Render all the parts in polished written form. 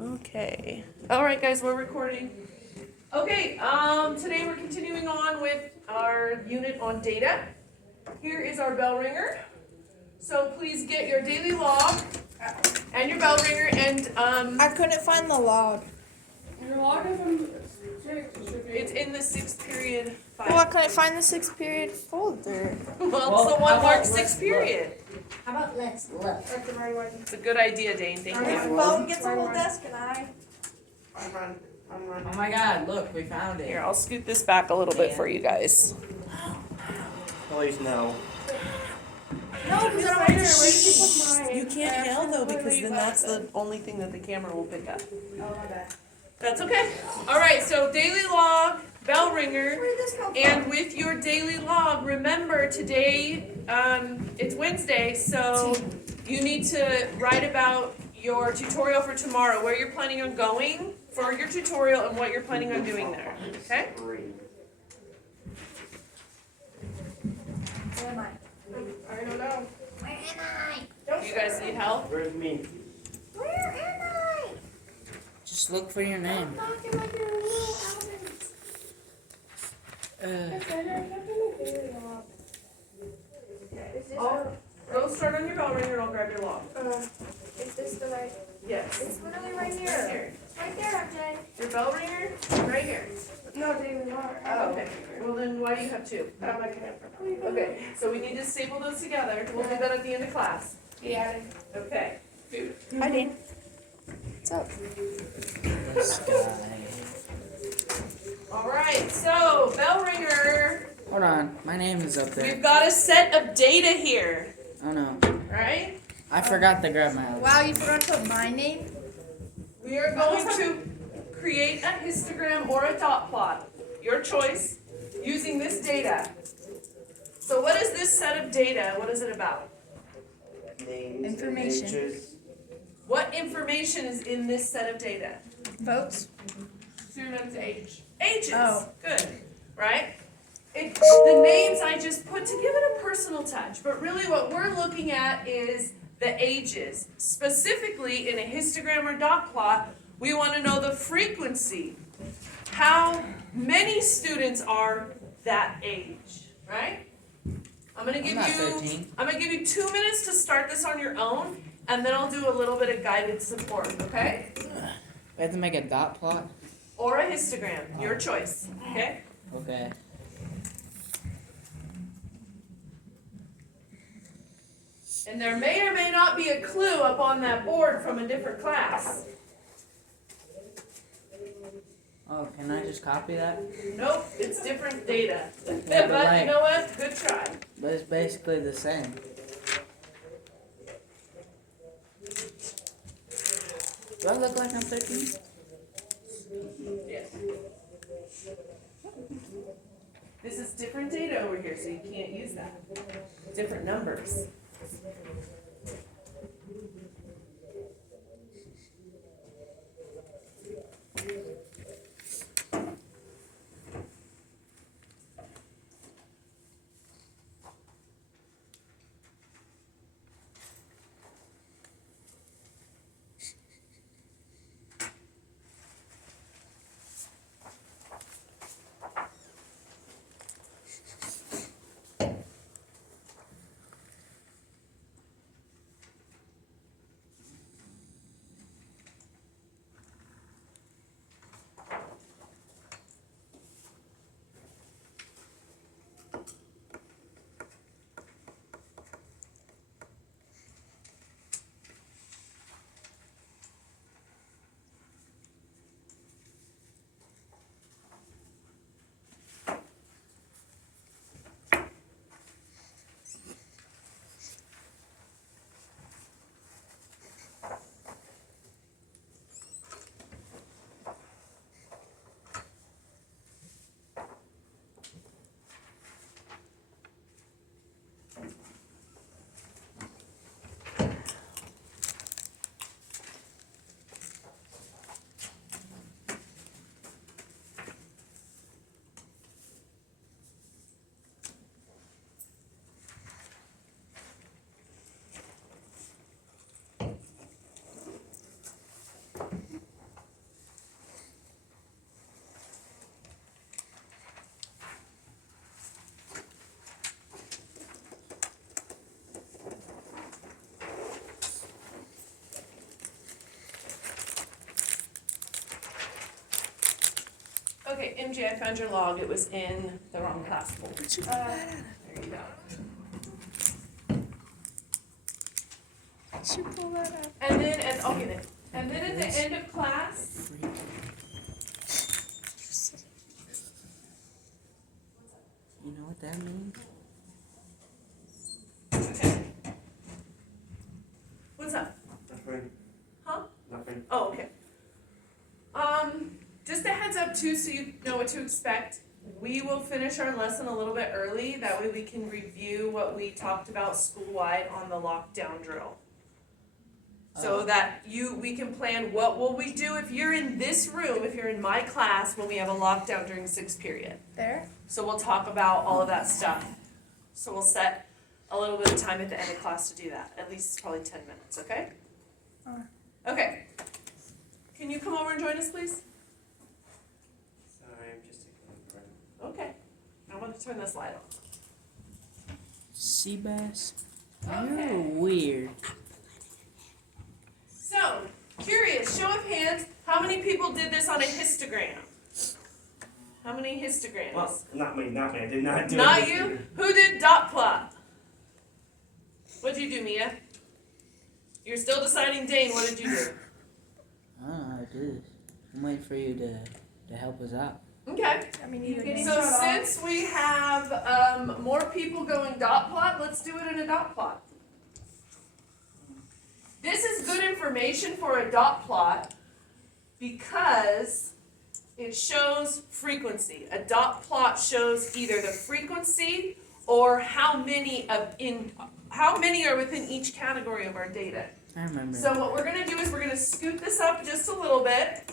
Okay. All right, guys, we're recording. Okay, today we're continuing on with our unit on data. Here is our bell ringer. So please get your daily log and your bell ringer and I couldn't find the log. Your log is in 6. It's in the sixth period Well, I file. couldn't find the 6th period folder. Well, it's the one marked sixth period. How about let's look? That's the right one. It's a good idea, Dane. Thank If you. phone gets a whole desk and I. I'm run. Oh my God! Look, we found it. Here, I'll scoot this back a little bit for you guys. Please no. No, because I don't want to You can't yell though, because then that's the only thing that the camera will pick up. Oh, my bad. That's okay. All right, so daily log, bell ringer, Where did this come from? and with your daily log, remember today, it's Wednesday, so you need to write about your tutorial for tomorrow, where you're planning on going for your tutorial and what you're planning on doing there, okay? Where am I? I don't know. Where am I? Don't You guys need help? Where's me? Where am I? Just look for your name. Talking like you're a little Alvin. Is this Go start on your bell ringer and I'll grab your log. is this the right? Yes. It's literally right Right here. here. Right there, MJ. Your bell ringer, right here. No, daily log. Okay, well then why do you have two? I'm not gonna. Okay, so we need to staple those together. We'll do that at the end of class. Yeah. Okay. Hi, Dean. What's up? This guy. All right, so bell ringer. Hold on, my name is up there. We've got a set of data here, Oh no, right? I forgot to grab my own. Wow, you forgot to put my name? We are going to create a histogram or a dot plot, your choice, using this data. So what is this set of data? What is it about? Names, Information. images. What information is in this set of data? Votes? Student's age. Ages. Oh. Good. Right? The names I just put to give it a personal touch, but really what we're looking at is the ages. Specifically in a histogram or dot plot, we want to know the frequency. How many students are that age, right? I'm gonna give not you 13. I'm gonna give you 2 minutes to start this on your own, and then I'll do a little bit of guided support, okay? We have to make a dot plot? Or a histogram, your choice, okay? Okay. And there may or may not be a clue up on that board from a different class. Oh, can I just copy that? Nope, it's different data. but But like- you know what? Good try. But it's basically the same. Do I look like I'm 13? Yes. This is different data over here, so you can't use that. Different numbers. MJ, I found your log. It was in the wrong class folder. There you go. And then, I'll get it. And then at the end of class, You know what that means? okay. What's up? Nothing. Huh? Nothing. Oh, okay. Just a heads up too, so you know what to expect. We will finish our lesson a little bit early. That way we can review what we talked about school-wide on the lockdown drill. So that we can plan what will we do if you're in this room, if you're in my class when we have a lockdown during 6th period. There? So we'll talk about all of that stuff. So we'll set a little bit of time at the end of class to do that. At least probably 10 minutes, okay? Okay. Can you come over and join us, please? Sorry, I'm just taking a break. Okay. I want to turn this light on. Seabass? Okay. You're weird. So, curious, show of hands, how many people did this on a histogram? How many histograms? Well, not me. I did not do it. Not you? Who did dot plot? What'd you do, Mia? You're still deciding, Dane, what did you do? I don't know how to do this. I'm waiting for you to help us out. Okay. I mean, you Getting So shut off. since we have more people going dot plot, let's do it in a dot plot. This is good information for a dot plot because it shows frequency. A dot plot shows either the frequency or how many are within each category of our data. I remember. So what we're gonna do is we're gonna scoot this up just a little bit,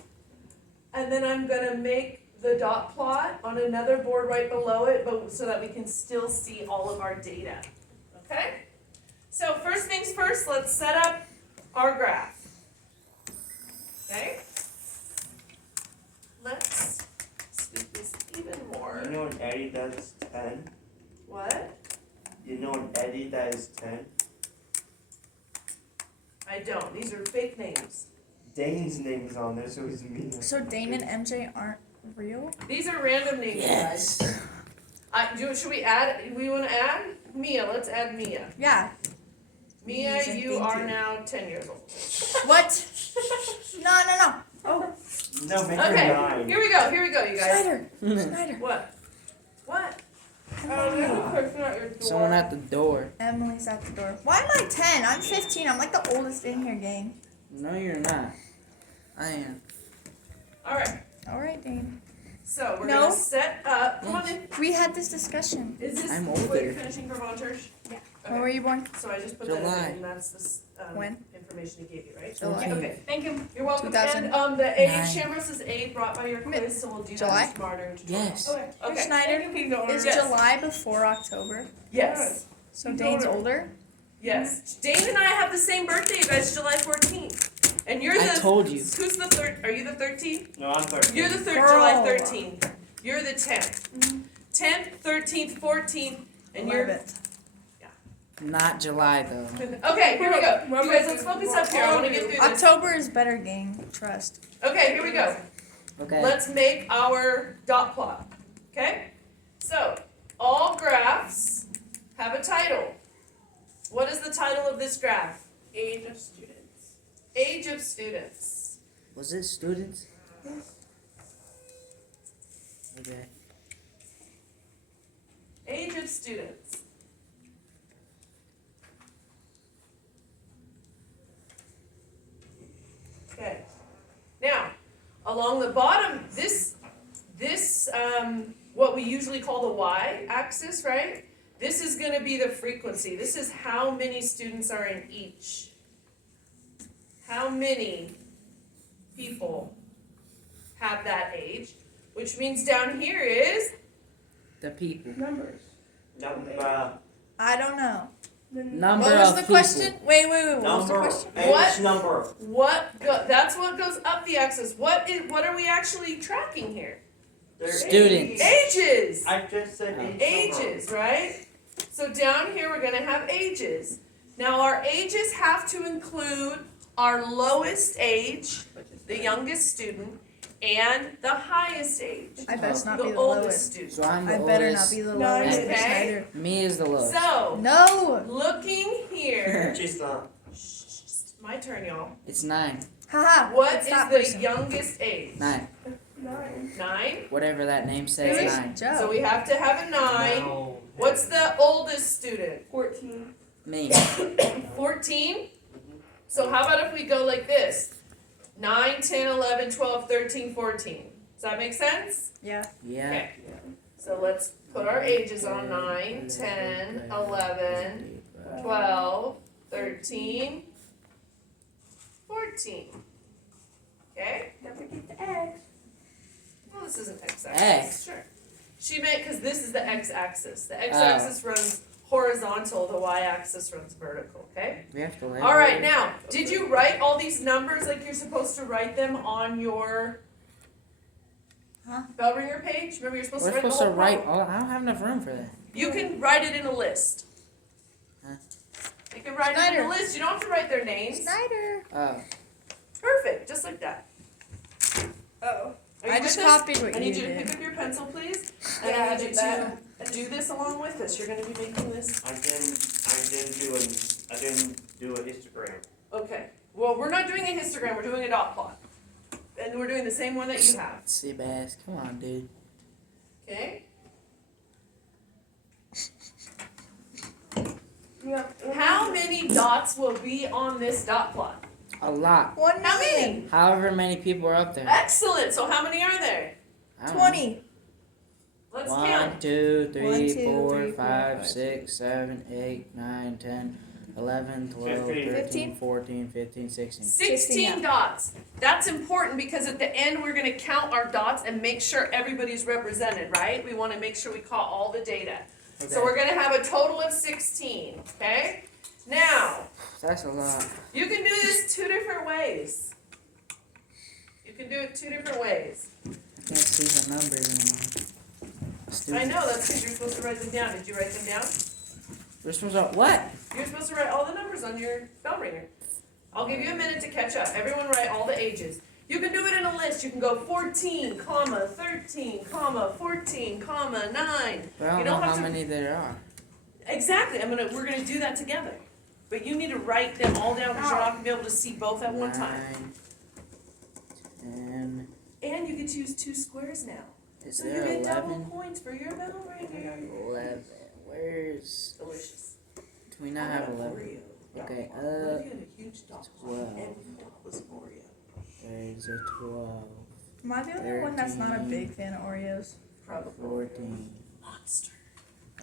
and then I'm gonna make the dot plot on another board right below it, but so that we can still see all of our data. Okay? So first things first, let's set up our graph. Okay? Let's scoot this even more. You know when Eddie does 10? What? You know when Eddie does 10? I don't. These are fake names. Dane's name is on there, so he's me. So Dane and MJ aren't real? These are random names, Yes. guys. Should we add? We want to add Mia. Let's add Mia. Yeah. Mia, Amazing, you thank are you. now 10 years old. What? No. Oh, No, make her Okay, 9. here we go, you guys. Schneider. What? What? There's a person at your door. Someone at the door. Emily's at the door. Why am I 10? I'm 15. I'm like the oldest in here, gang. No, you're not. I am. All right. All right, Dane. So we're No. gonna set up. Come on in. We had this discussion. Is this I'm what you're older. finishing for volunteers? Yeah. Okay. When were you born? So I just put July. that in, and that's this When? information he gave you, right? July. Yeah, okay. Thank you. You're welcome. 2000. And the age, 9. Shamrose is A, brought by your quiz, so we'll do July? that smarter. To Yes. Okay. Okay. Schneider, Thank you, is Yes. July before October? Yes. So Dane's older? Yes. Dane and I have the same birthday, you guys, July 14th. And you're the. I told you. Who's the third? Are you the 13th? No, I'm 13. You're the third, Girl. July 13th. You're the 10th. 10th, 13th, 14th, and you're. 11th. Not July though. Okay, here we go. You guys, let's focus up here. I want to get through this. October is better, gang. Trust. Okay, here we go. Okay. Let's make our dot plot. Okay? So, all graphs have a title. What is the title of this graph? Age of students. Age of students. Was it students? Okay. Age of students. Okay. Now, along the bottom, this what we usually call the y-axis, right? This is going to be the frequency. This is how many students are in each. How many people have that age? Which means down here is The people. Numbers. Number. I don't know. Number What was of the people. question? Wait. What was the Number. question? Age What? number. that's what goes up the axis. What are we actually tracking here? Students. Ages. I just said age Ages, right? So down here we're gonna have ages. Now our ages have to include our lowest age, the youngest student, and the highest age. I best not be The the oldest lowest. student. So I'm the I oldest. better not be the No, lowest. okay. Schneider. Me is the lowest. So, No. looking here, She's not. my turn, y'all. It's 9. Haha. What it's is not the personal. youngest age? 9. 9. 9. Whatever that name says, Really? 9. Joe. So we have to have a 9. No. What's the oldest student? 14. Me. 14? So how about if we go like this? 9, 10, 11, 12, 13, 14. Does that make sense? Yeah. Yeah. Okay. So let's put our ages on 9, 10, 11, 12, 13, 14. Okay? Don't forget the X. Well, this isn't x-axis. X. Sure. She meant because this is the x-axis. The x-axis runs horizontal, the y-axis runs vertical, okay? We have to label All right, it. now, did you write all these numbers like you're supposed to write them on your bell ringer page? Remember, you're supposed We're to write the supposed to whole write problem. all. I don't have enough room for that. You can write it in a list. Huh? You can write it in Schneider. a list. You don't have to write their names. Schneider. Oh. Perfect, just like that. Oh. Are you I with just this? copied what I need you you to did. pick up your pencil, please. And Yeah, I I need you did that. to do this along with us. You're going to be making this. I didn't do a histogram. Okay. Well, we're not doing a histogram. We're doing a dot plot. And we're doing the same one that you have. Seabass, come on, dude. Okay? Yeah. How many dots will be on this dot plot? A lot. 1 How million. many? However many people are up there. Excellent. So how many are there? I don't know. 20. Let's 1, count. 2, 3, 1, 2, 4, 3, 4, 5, 5, 6, 7, 8, 9, 10, 11, 12, 15. 13, 14, 15, 16. 16 dots. That's important because at the end we're going to count our dots and make sure everybody's represented, right? We want to make sure we caught all the data. So we're going to have a total of 16, okay? Now, That's a lot. you can do this 2 different ways. You can do it 2 different ways. I can't see the numbers anymore. Stupid. I know, that's because you're supposed to write them down. Did you write them down? We're supposed to what? You're supposed to write all the numbers on your bell ringer. I'll give you a minute to catch up. Everyone write all the ages. You can do it in a list. You can go 14, comma, 13, comma, 14, comma, 9. But I You don't know don't have how to- many there are. Exactly. We're gonna do that together. But you need to write them all down because you're not gonna be able to see both at one time. 9, 10. And you get to use 2 squares now. Is So you there get double 11? points for your bell ringer. 11. Where's. Delicious. Do we not have 11? Okay, a huge dot. 12. Every dot was Oreo. There's a 12. Am I the only one that's not a big fan of Oreos? Probably. 14. Monster.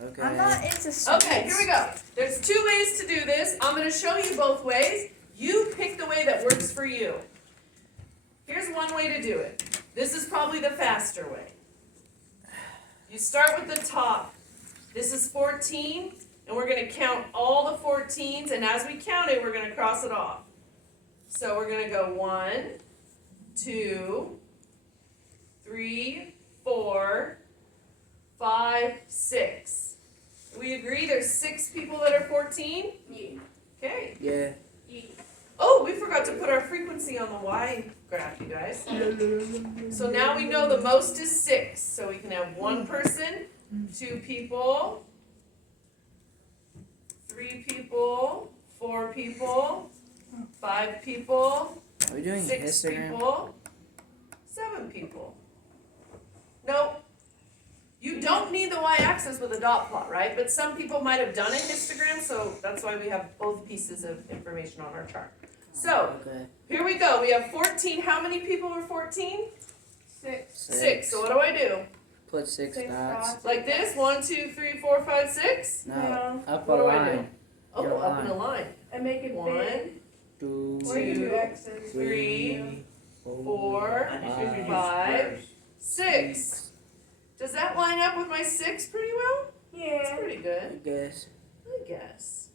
Okay. I'm not into sweets. Okay, here we go. There's 2 ways to do this. I'm going to show you both ways. You pick the way that works for you. Here's one way to do it. This is probably the faster way. You start with the top. This is 14, and we're going to count all the 14s, and as we count it, we're going to cross it off. So we're going to go 1, 2, 3, 4, 5, 6. We agree there's 6 people that are 14? Yeah. Okay. Yeah. Oh, we forgot to put our frequency on the Y graph, you guys. So now we know the most is 6. So we can have 1 person, 2 people, 3 people, 4 people, 5 people, Are we doing 6 Instagram? people, 7 people. Nope. You don't need the y-axis with a dot plot, right? But some people might have done a histogram, so that's why we have both pieces of information on our chart. So, Okay. here we go. We have 14. How many people were 14? 6. 6. So what do I do? Put 6 6 dots. dots. Like this? 1, 2, 3, 4, 5, 6? No. Up What a do I do? line. Oh, Your up in a line. And make it 1, big. 2, Or you can do 2, X's. 3, 4, 4, I just usually use 5, squares. 6. Does that line up with my 6 pretty well? That's Yeah. pretty I good, guess. I guess.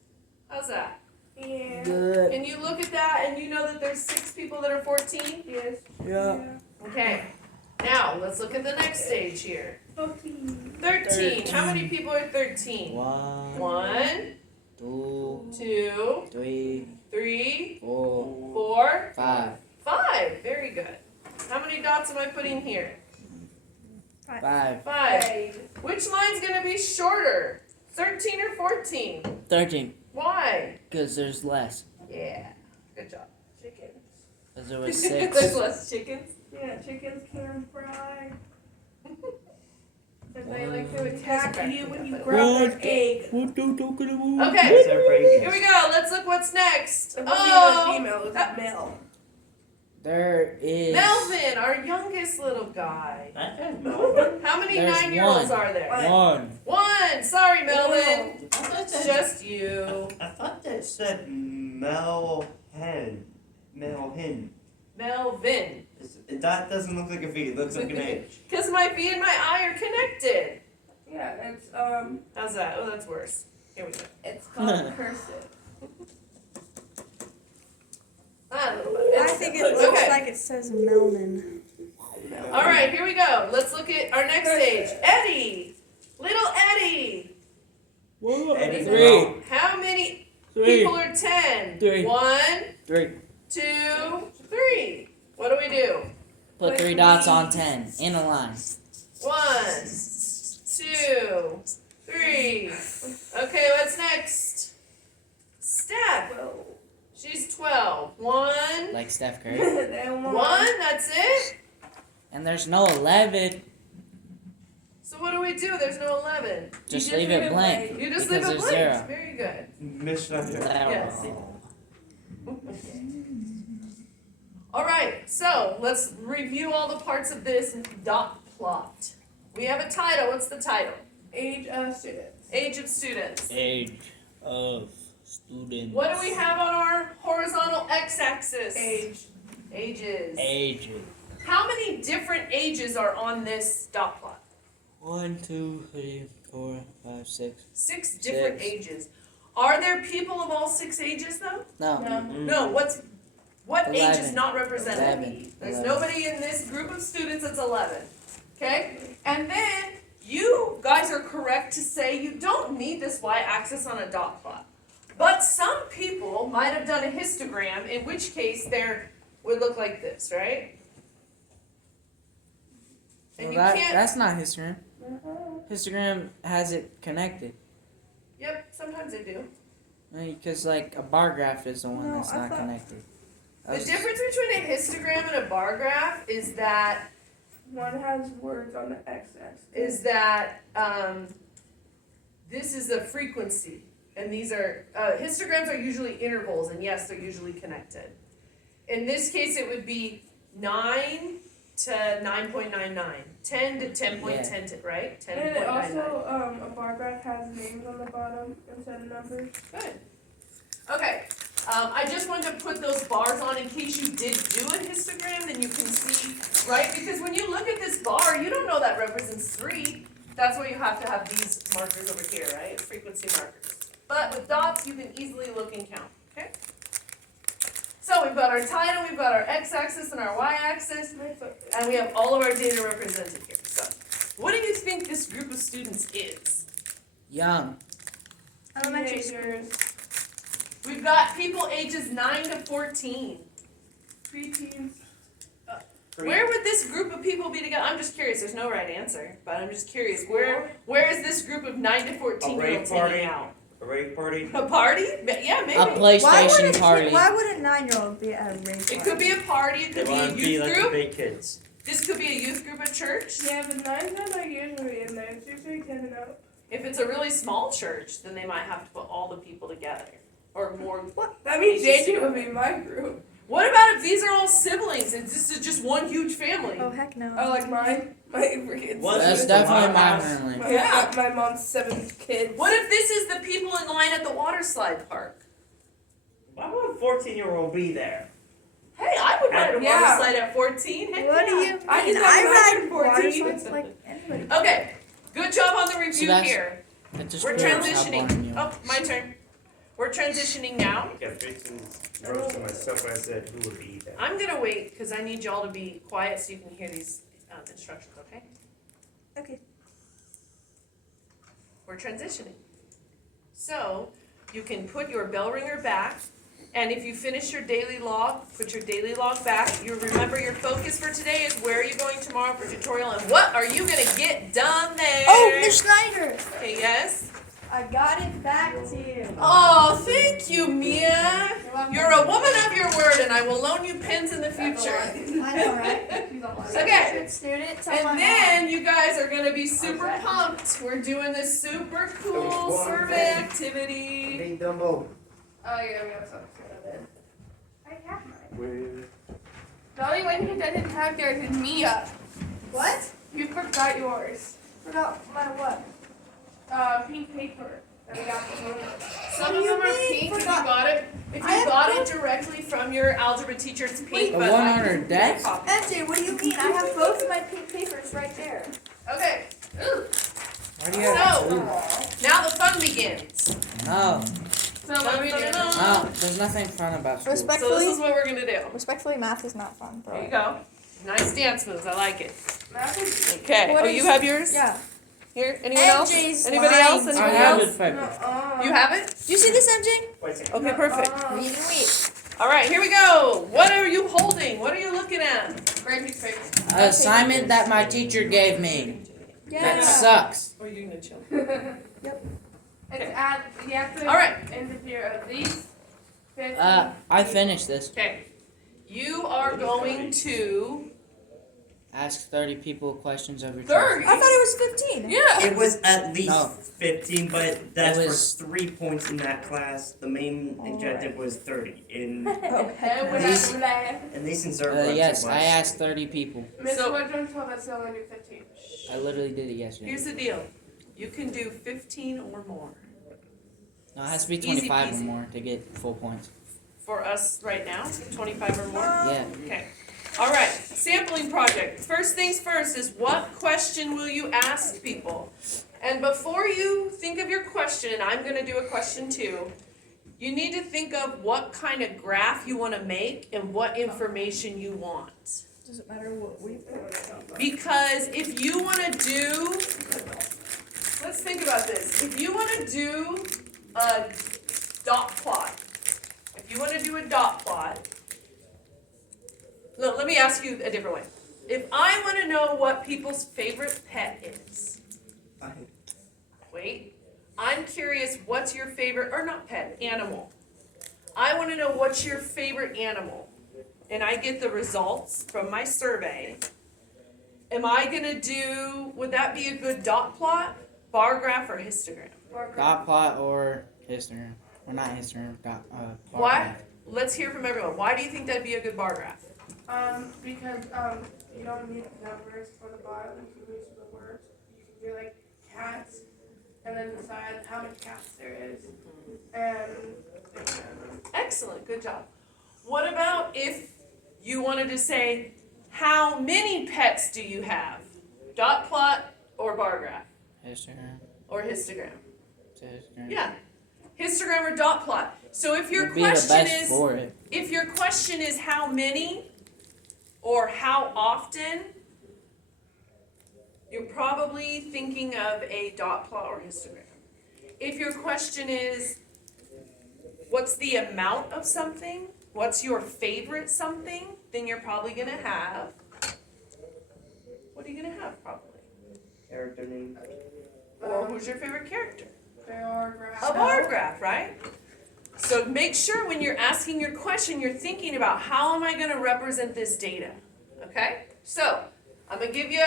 How's that? Yeah. Good. Can you look at that and you know that there's 6 people that are 14? Yes. Yeah. Okay. Now, let's look at the next stage here. 14. 13. How many people are 13? 1, 1, 2, 2, 3, 3, 4, 4, 5. 5. Very good. How many dots am I putting here? 5. 5. Which line's gonna be shorter? 13 or 14? 13. Why? Because there's less. Yeah. Good job. Chickens. Because there was There's 6. less chickens. Yeah, chickens can fry. And they like to attack you when you grab an egg. What are you talking about? Okay. These are pretty Here we go. Let's look what's next. It wasn't even a Oh, female, it was a male. There is. Melvin, our youngest little guy. That's Melvin. How many There's 9-year-olds one. are there? 1. 1. Sorry, Melvin. I thought It's that, just you. I thought that said Mel Hen. Mel Hen. Melvin. That doesn't look like a V, it looks like an H. Because my V and my I are connected. Yeah, it's How's that? Oh, that's worse. Here we go. it's called cursive. Ah, a little bit. I think it looks Okay. like it says Melvin. All right, here we go. Let's look at our next stage. Eddie. Little Eddie. Eddie's 3. How many 3. people are 10? 3. 1, 3. 2, 3. What do we do? Put 3 dots on 10 in a line. 1, 2, 3. Okay, what's next? Steph. Well, She's 12. 1, Like Steph Curry. they want 1. That's it. And there's no 11. So what do we do? There's no 11. Just leave it blank. You just because leave it there's blank. 0. Very good. Miss Schneider. Yes. All right, so let's review all the parts of this dot plot. We have a title. What's the title? age of students. Age of students. Age of students. What do we have on our horizontal x-axis? Age. Ages. Age. How many different ages are on this dot plot? 1, 2, 3, 4, 5, 6. 6 different 6. ages. Are there people of all 6 ages though? No. No. No. What age is 11. not represented? 11. There's 11. nobody in this group of students that's 11. Okay? And then you guys are correct to say you don't need this y-axis on a dot plot. But some people might have done a histogram, in which case there would look like this, right? And Well, you can't. that's not histogram. Histogram has it connected. Yep, sometimes they do. Because, like, a bar graph is the one No, that's I not thought- connected. The difference between a histogram and a bar graph is that One has words on the x-axis. this is a frequency, and these are histograms are usually intervals, and yes, they're usually connected. In this case, it would be 9 to 9.99, 10 to 10.10, right? And it 10.99. also, a bar graph has names on the bottom instead of numbers. Good. Okay. I just wanted to put those bars on in case you did do a histogram, then you can see, right? Because when you look at this bar, you don't know that represents 3. That's why you have to have these markers over here, right? Frequency markers. But with dots, you can easily look and count, okay? So we've got our title, we've got our x-axis and our y-axis, and we have all of our data represented here. So, what do you think this group of students is? Young. Elementary school. Teenagers, We've got people ages 9 to 14. preteens. Where would this group of people be together? I'm just curious. There's no right answer, but I'm just curious. Where is this group of 9 to 14-year-olds hanging out? A rave party? A party? Yeah, maybe. A PlayStation party. Why would a 9-year-old be at a rave party? It could be a party. It They could be a want to be youth like the group. big kids. This could be a youth group at church. Yeah, but 9 times are usually in there. It's usually 10 and up. If it's a really small church, then they might have to put all the people together. Or more. That means JJ would be in my group. What about if these are all siblings and this is just one huge family? Oh, heck no. Oh, like mine? My kids. What? That's It's definitely my my family. My, Yeah. my mom's 7 kids. What if this is the people in line at the water slide park? Why would a 14-year-old be there? Hey, I would ride a water Yeah. slide at 14. Heck What do yeah. you mean? I just I got ride 14. water slides like anybody. Okay, good job on the review Sebastian. here. That just We're proves how transitioning. boring you are. Oh, my turn. We're transitioning now. I kept fixing roast to myself when I said who would be there. I'm gonna wait because I need y'all to be quiet so you can hear these instructions, okay? Okay. We're transitioning. So, you can put your bell ringer back And if you finish your daily log, put your daily log back. You remember your focus for today is where are you going tomorrow for tutorial and what are you gonna get done there? Oh, Miss Schneider. Okay, yes. I got it back to you. Oh, thank you, Mia. You're a woman of your word, and I will loan you pens in the future. I know, right? Okay. Good student. Tell my And then you guys are gonna be super pumped. We're doing this super cool survey activity. Hey, Dumbo. Oh yeah, we have something on it. I have mine. Where? The only one who doesn't have theirs is Mia. What? You forgot yours. Forgot my what? Pink paper. And we got the one. Some What of do you them are mean? pink if you Forgot- got it. If I you have got it both. directly from your algebra teacher, it's pink. The but one I on her can desk? copy. MJ, what do you mean? I have both of my pink papers right there. Okay. Ooh. Why do you have So, two? now the fun begins. No, So what we do? no, there's nothing fun about school. So Respectfully, this is what we're gonna do. respectfully, math is not fun, bro. There you go. Nice dance moves. I like it. Math is Okay. What Oh, is- you have yours? Yeah. Here. Anyone else? MJ's Anybody lying else? to Anybody I have else? it paper. You have it? Do you see this, MJ? Wait a second. Okay, perfect. Read and read. All right, here we go. What are you holding? What are you looking at? great piece of paper. Assignment that my teacher gave me. That Yeah. sucks. Or are you gonna chill? It's at you have to All right. interfere at least 50. I finished this. Okay. You are going to Ask 30 people questions of your 30. I thought it was 15. Yeah. It was at least No. 15, but that's It was- for 3 points in that class. The main objective was 30. And Okay. when These- I laugh, And these things are Yes, I asked 30 people. Miss So- Woodrum told us to only do 15. I literally did it yesterday. Here's the deal. You can do 15 or more. No, it has to be Easy 25 or peasy. more to get full points. For us right now, 25 or more. Yeah. Okay. All right. Sampling project. First things first is what question will you ask people? And before you think of your question, and I'm going to do a question too, you need to think of what kind of graph you want to make and what information you want. Does it matter what we Because if you want to do, let's think about this. If you want to do a dot plot, look, let me ask you a different way. If I want to know what people's favorite pet is, wait, I'm curious what's your favorite, or not pet, animal. I want to know what's your favorite animal. And I get the results from my survey. Am I gonna do, would that be a good dot plot, bar graph, or histogram? Dot plot or histogram. Or not histogram, bar Why? graph. Let's hear from everyone. Why do you think that'd be a good bar graph? Because you don't need numbers for the bottom. You can use the words. You can do like cats, and then decide how many cats there is, and Excellent, good job. What about if you wanted to say, how many pets do you have? Dot plot or bar graph? Histogram. Or histogram? It's a histogram. Yeah. Histogram or dot plot. So if your Would be the question best is, for it. if your question is how many or how often, you're probably thinking of a dot plot or histogram. If your question is, what's the amount of something? What's your favorite something? Then you're probably gonna have, what are you gonna have probably? Character name. Or who's your favorite character? bar A bar graph, right? So make sure when you're asking your question, you're thinking about how am I going to represent this data, okay? So I'm going to give you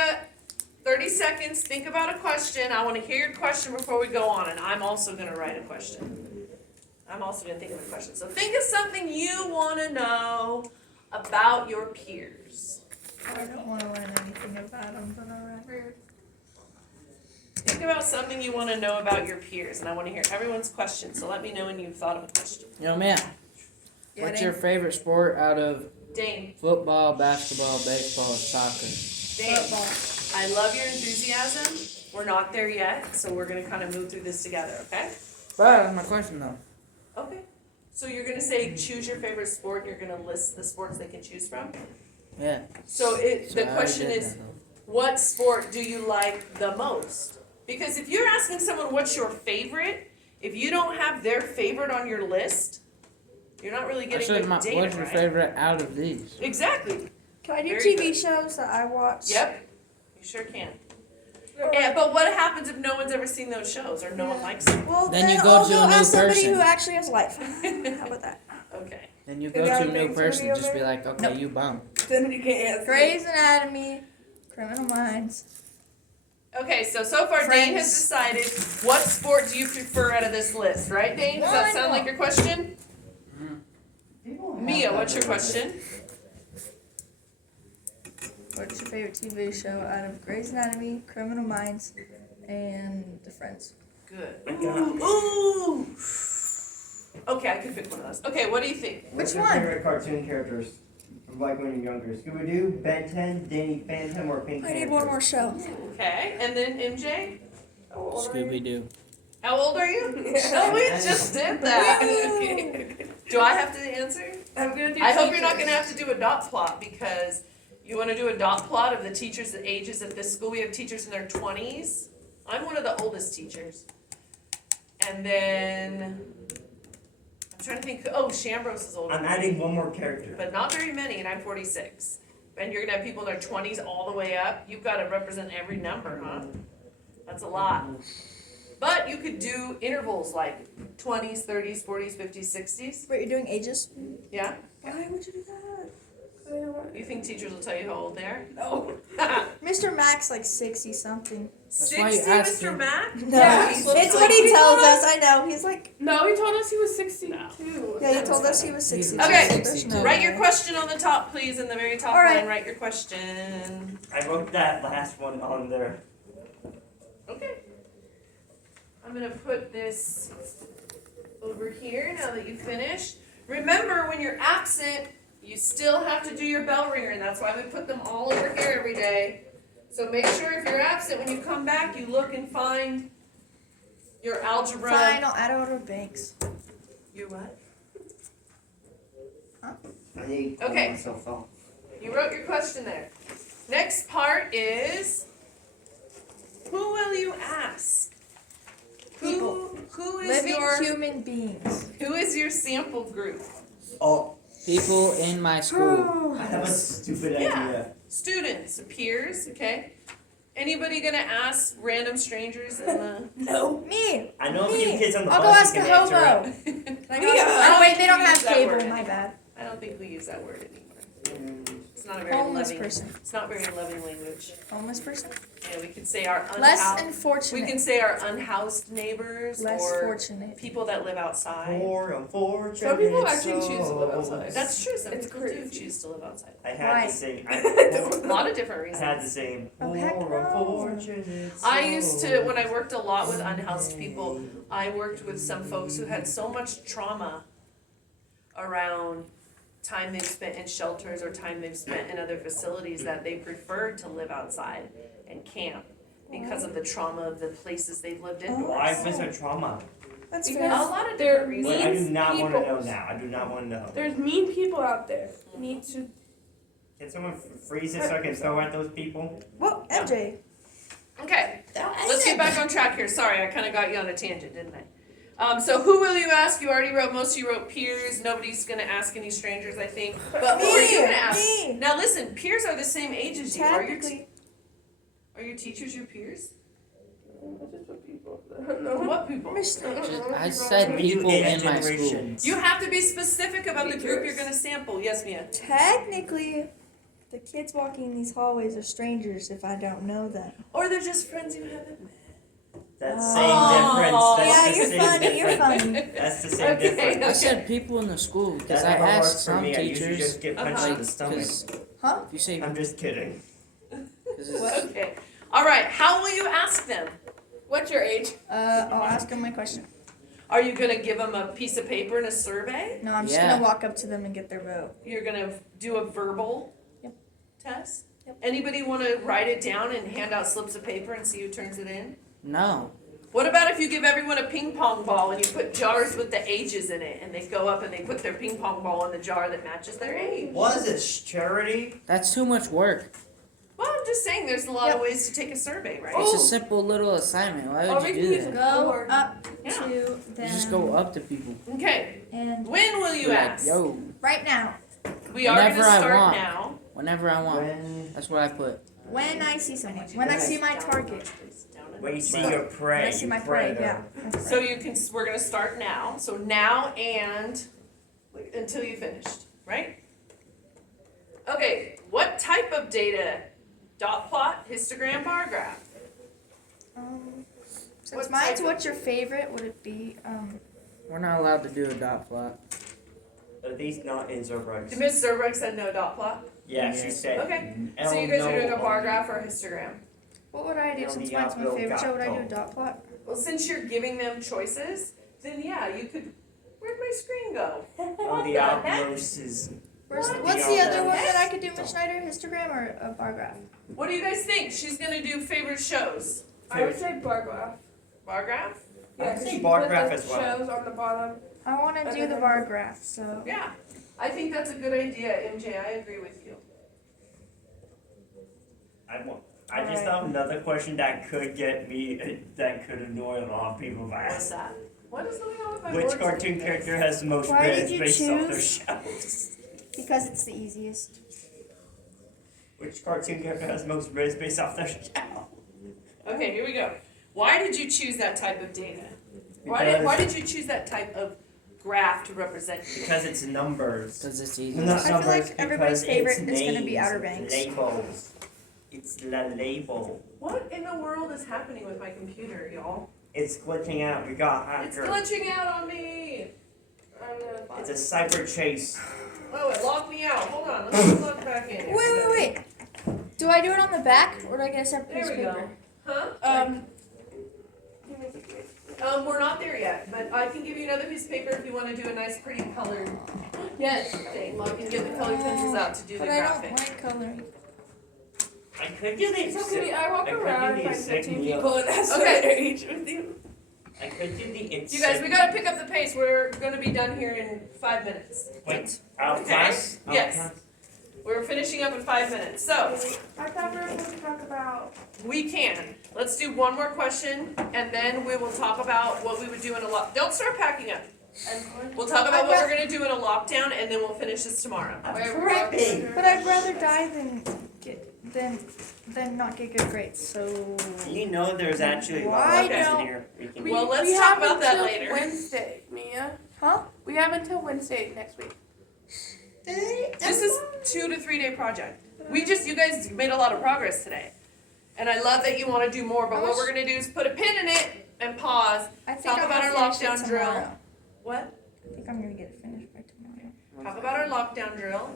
30 seconds, think about a question. I want to hear your question before we go on, and I'm also going to write a question. I'm also going to think of a question. So think of something you want to know about your peers. I don't want to learn anything about them, but alright. Think about something you want to know about your peers, and I want to hear everyone's question, so let me know when you've thought of a question. Yo, man. What's your favorite sport out of Dane, football, basketball, baseball, soccer? Dane, I love your enthusiasm. We're not there yet, so we're going to kind of move through this together, okay? But that's my question, though. Okay. So you're going to say choose your favorite sport, and you're going to list the sports they can choose from? Yeah. So the So I already question did is, that, though. what sport do you like the most? Because if you're asking someone what's your favorite, if you don't have their favorite on your list, You're not really getting Actually, the what's data your right. favorite out of these? Exactly. Can I do Very TV good. shows that I watch? Yep. You sure can. Yeah, but what happens if no one's ever seen those shows or no one likes them? Well, Then you go I'll to a new ask somebody person. who actually has life. How about that? Okay. Then you Is go there to a a new thing person, over just be there? like, okay, Nope. you bum. Then you can't answer. Grey's Anatomy, Criminal Minds. Okay, so far Dane has decided what sport do you prefer out of this list, right, Dane? Does that sound like your question? Mia, what's your question? What's your favorite TV show out of Grey's Anatomy, Criminal Minds, and The Friends? Good. Ooh. Okay, I could pick one of those. Okay, what do you think? What's your one? favorite cartoon characters from like when you're younger? Scooby-Doo, Ben 10, Danny Phantom, or Pink I need Panther? one more show. Okay, and then MJ? Scooby Doo. How old are you? Oh, we just did that. Do I have to answer? I'm gonna do I hope you're not teachers. gonna have to do a dot plot because you wanna do a dot plot of the teachers' the ages at this school. We have teachers in their 20s. I'm one of the oldest teachers. And then, I'm trying to think, oh, Shambros is older. I'm adding one more character. But not very many, and I'm 46. And you're gonna have people in their 20s all the way up. You've gotta represent every number, huh? That's a lot. But you could do intervals like 20s, 30s, 40s, 50s, 60s. Wait, you're doing ages? Yeah? Why would you do that? You think teachers will tell you how old they are? No. Mr. Max like 60 something. why you 60, asked Mr. him. Mac? No, Yeah, it's looks what like he he tells told us. I know. He's like, No, he told us he was 62. yeah, he told us he was 60. Okay, There's no Write your way. question on the top, please, in the very top All right. line. Write your question. I wrote that last one on there. Okay. I'm gonna put this over here now that you finished. Remember, when you're absent, you still have to do your bell ringer, and that's why we put them all over here every day. So make sure if you're absent, when you come back, you look and find your algebra. Fine, I'll add order banks. Your what? I need to Okay. pull myself off. You wrote your question there. Next part is, who will you ask? People. Who is Living your human beings. who is your sample group? Oh, People in my school. I have a stupid Yeah. idea. Students, peers, okay? Anybody gonna ask random strangers in the No. Me. I know a Me. few kids on the I'll go bus ask who a can answer hobo. it. Can I go? Yeah. Oh wait, they don't I don't have think we use that cable. word My anymore. bad. I don't think we use that word anymore. Mm, It's not a very Homeless loving. person. It's not very loving language. Homeless person. Yeah, we could say our Less unhoused. We unfortunate. can say our unhoused neighbors Less or fortunate. people that live outside. Poor, unfortunate Some people actually choose to live souls. outside. That's true. Some It's people do crazy. choose to live outside. I had Why? to sing. A lot of different I reasons. had to sing. Oh, heck Poor, no. unfortunate I used to, souls. when I worked a lot with unhoused people, I worked with some folks who had so much trauma around time they've spent in shelters or time they've spent in other facilities that they preferred to live outside and camp because of the trauma of the places they've lived indoors. Why was there trauma? That's Because A fair. lot of They're different But reasons. I do not want to know people. now. I do not want to know. There's mean people out there. Need to. Can someone freeze it so I can throw at those people? Well, MJ. Okay, let's get back on track here. Sorry, I kind of got you on a tangent, didn't I? So who will you ask? You already wrote, most of you wrote peers. Nobody's gonna ask any strangers, I think. But who are you gonna ask? Me. Now listen, peers are the same age as you. Technically. Are your teachers your peers? That's just what people. No. What people? Mr. I said We do people data in my school. generations. You have to be specific about the group you're Teachers. gonna sample. Yes, Mia. Technically, the kids walking these hallways are strangers if I don't know them. Or they're just friends you haven't met. That's Oh. same difference. That's Yeah, the you're same funny. You're difference. funny. That's the same Okay. difference. I said people in the school because That I never works asked for some me. I usually teachers. just get punched Uh-huh. in the stomach. Because Huh? if you say, I'm just kidding. cause it's, Okay. All right. How will you ask them? What's your age? I'll ask them my question. Are you gonna give them a piece of paper and a survey? No, I'm just Yeah. gonna walk up to them and get their vote. You're gonna do a verbal Yep. test? Yep. Anybody wanna write it down and hand out slips of paper and see who turns it in? no. What about if you give everyone a ping pong ball and you put jars with the ages in it and they go up and they put their ping pong ball in the jar that matches their age? What is this, charity? That's too much work. Well, I'm just saying there's a lot of Yep. ways to take a survey, right? It's Oh. a simple little assignment. Why Oh, would we you can do use that? it. Go Or- up Yeah. to them. You just go up to people. Okay, And When will you Like, ask? yo, right now, We are going to Whenever I start want. now. whenever I want. When That's what I put. when I see someone, when I see my target, when you see Right. your prey, when I see you my prey prey, yeah. them. That's So right. you can. We're going to start now. So now and until you finished, right? Okay. What type of data? Dot plot, histogram, bar graph. Since What mine's type of- what's your favorite, would it be We're not allowed to do a dot plot. At least not in Zerbrug's. Miss Zerbrugg said no dot plot. Yeah, she said. Okay. L So you guys are no doing a bar on- graph or a histogram? what would I do El since mine's my Diablo favorite show? Would I do a Gato. dot plot? Well, since you're giving them choices, then yeah, you could. Where'd my screen go? El What the heck? Diablos is. What's What? the other Diablo. one that I could do, Miss Schneider? Histogram or a bar graph? What do you guys think? She's gonna do favorite shows. I would say bar graph. Bar graph? I would Yeah, 'cause say you bar put graph the as well. shows on the bottom. I want to do the bar graph, so. Yeah. I think that's a good idea, MJ. I agree with you. I just have another question that could get me, that could annoy a lot of people if I What's ask. that? What is going on with my Which words cartoon today? character has the most Why did reds you based off their choose? shows? Because it's the easiest. Which cartoon character has the most reds based off their show? Okay, here we go. Why did you choose that type of data? Why Because- did you choose that type of graph to represent you? Because it's numbers. Because it's easy. Not I feel like numbers everybody's because favorite it's is gonna be names, Outer it's Banks. Labels. It's the label. What in the world is happening with my computer, y'all? It's glitching out. We got It's hacker. glitching out on me. I'm gonna It's a cyber chase. Oh, it locked me out. Hold on, let me log back in. Wait. Do I do it on the back or do I get a separate There piece of we go. paper? Huh? give me the grade. We're not there yet, but I can give you another piece of paper if you want to do a nice, pretty colored Yes. thing. I can get the colored pencils out to do the But I don't graphic. like coloring. I could do the It's okay. I walk I could do around the find 15 insignia. people and ask Okay. for their age with you. I could do the You guys, we gotta pick up the pace. We're gonna be done here in 5 minutes. Wait, out of Okay. class? Out of Yes. class? We're finishing up in 5 minutes. So, I thought we were supposed to talk about. we can. Let's do one more question, and then we will talk about what we would do in a lock. Don't start packing up. We'll talk about what we're gonna do in a lockdown, and then we'll finish this tomorrow. Prepping. But I'd rather die than not get good grades. So You know there's actually Why lockdowns don't- in here. We can Well, let's we talk have about that until later. Wednesday, Mia. Huh? We have until Wednesday next week. This is 2 to 3 day project. You guys made a lot of progress today. And I love that you wanna do more, but what we're gonna do is put a pin in it and pause. I think Talk I'm about gonna our finish it lockdown drill. tomorrow. What? I think I'm gonna get it finished by tomorrow. Talk about our lockdown drill,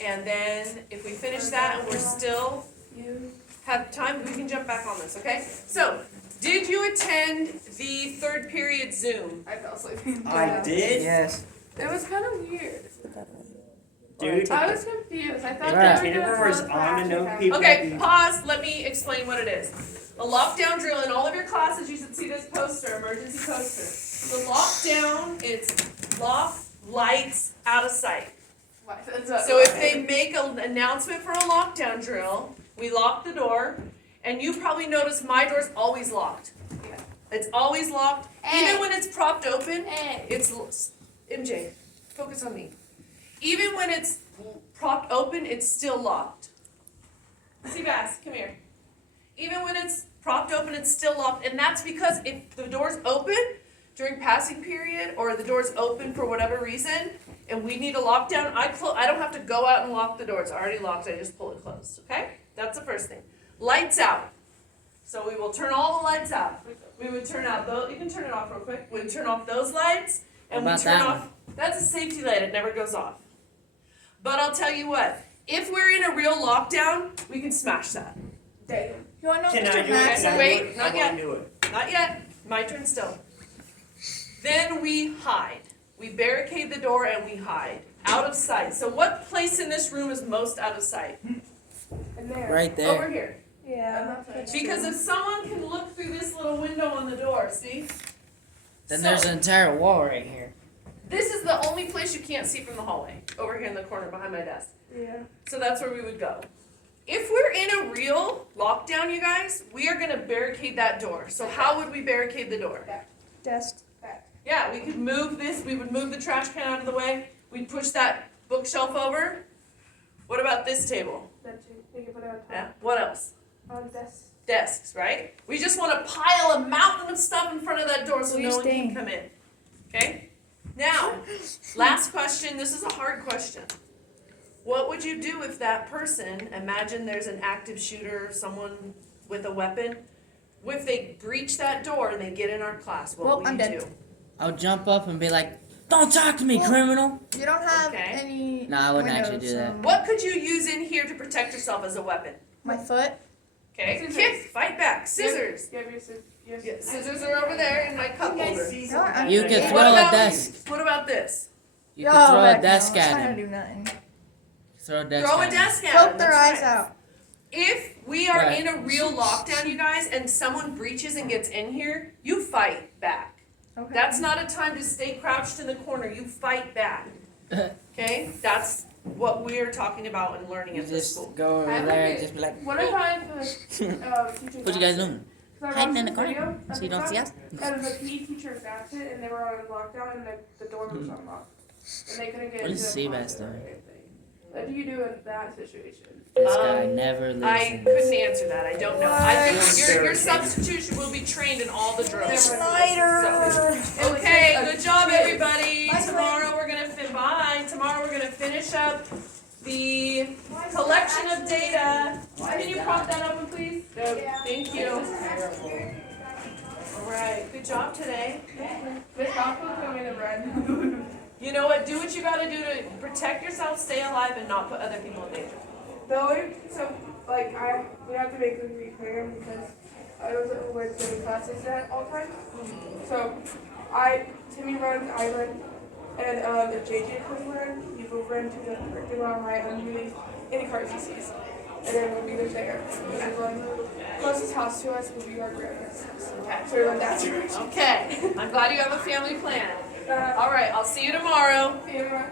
and then if we finish that and we're still You. have time, we can jump back on this, okay? So, did you attend the third period Zoom? I fell asleep. I did? Yes. It was kind of weird. Dude. I was confused. I thought Right. they were Jennifer doing was closed on to know class. people. Okay, pause, let me explain what it is. A lockdown drill, in all of your classes, you should see this poster, emergency poster. The lockdown, it's lock, lights, out of sight. Why? That's So if they make an announcement for a lockdown drill, we lock the door, and you probably notice my door's always locked. Yeah. It's always locked, Hey. even when it's propped open. Hey. It's MJ. Focus on me. Even when it's propped open, it's still locked. Seabass, come here. Even when it's propped open, it's still locked, and that's because if the door's open during passing period, or the door's open for whatever reason, and we need a lockdown, I don't have to go out and lock the door. It's already locked. I just pull it closed. Okay? That's the first thing. Lights out. So we will turn all the lights out. We would turn out those. You can turn it off real quick. We'd turn off those lights, and we What turn about that off. That's a safety light. It never goes off. But I'll tell you what. If we're in a real lockdown, we can smash that. Damn. You wanna know what Can I Mr. do Max it? said? Wait, not I yet. wanna do it. Not yet. My turn still. Then we hide. We barricade the door and we hide. Out of sight. So what place in this room is most out of sight? And there. Right there. Over here. Yeah. that's Because true. if someone can look through this little window on the door, see? Then So, there's an entire wall right here. this is the only place you can't see from the hallway. Over here in the corner behind my desk. Yeah. So that's where we would go. If we're in a real lockdown, you guys, we are gonna barricade that door. So how would we barricade the door? Desk. Yeah, Yeah, we could move this, we would move the trash can out of the way, we'd push that bookshelf over. What about this table? That too. You can put it on top. Yeah, what else? On desk. Desks, right? We just want to pile a mountain of stuff in front of that door so Where no you one can staying? come in. Okay? Now, last question, this is a hard question. What would you do if that person, imagine there's an active shooter, someone with a weapon, if they breach that door and they get in our class, what Well, would I'm you dead. do? I'll jump up and be like, "Don't talk to me, Well- criminal!" You don't have Okay. any. No, I wouldn't windows, actually do that. so- What could you use in here to protect yourself as a weapon? My foot. Okay, Scissors. kick, fight back, scissors. You have your scissors. Yeah, scissors are over there in my cup holder. You could Yeah. throw What a about- desk. What about this? You could throw a heck no, desk it's at not gonna him. do nothing. Throw a desk Throw a at him. desk at Poke them, their that's eyes right. out. If we are Right. in a real lockdown, you guys, and someone breaches and gets in here, you fight back. Okay. That's not a time to stay crouched in the corner. You fight back. Okay? That's what we're talking about and learning You at this just school. go over I there like and it. just be like, What if I teaching "What you guys doing? Hiding in the corner video so you don't see us?" And the PE teacher was absent, and they were on lockdown, and the door was unlocked, and they couldn't get What into is the Seabass closet or doing? anything. What do you do in that situation? This guy never I listens. couldn't answer that. I don't know. I What? think your substitution will be trained in all the drills. Schneider. Okay, good job, everybody. Bye, Tomorrow we're gonna Tomorrow we're gonna finish up the collection of data. Can you prop that open, please? Thank you. All right, good job today. This hospital told me to run. You know what? Do what you gotta do to protect yourself, stay alive, and not put other people in danger. We have to make them replan because I wasn't aware to the classes that all the time. So Timmy runs, I run, and if JJ could run, he will run to the curriculum high unreleased any cars he sees. And then we'll be there. And run closest house to us will be our grandma's house. Okay. So we run that direction. Okay. I'm glad you have a family plan. All right. I'll see you tomorrow. See you tomorrow.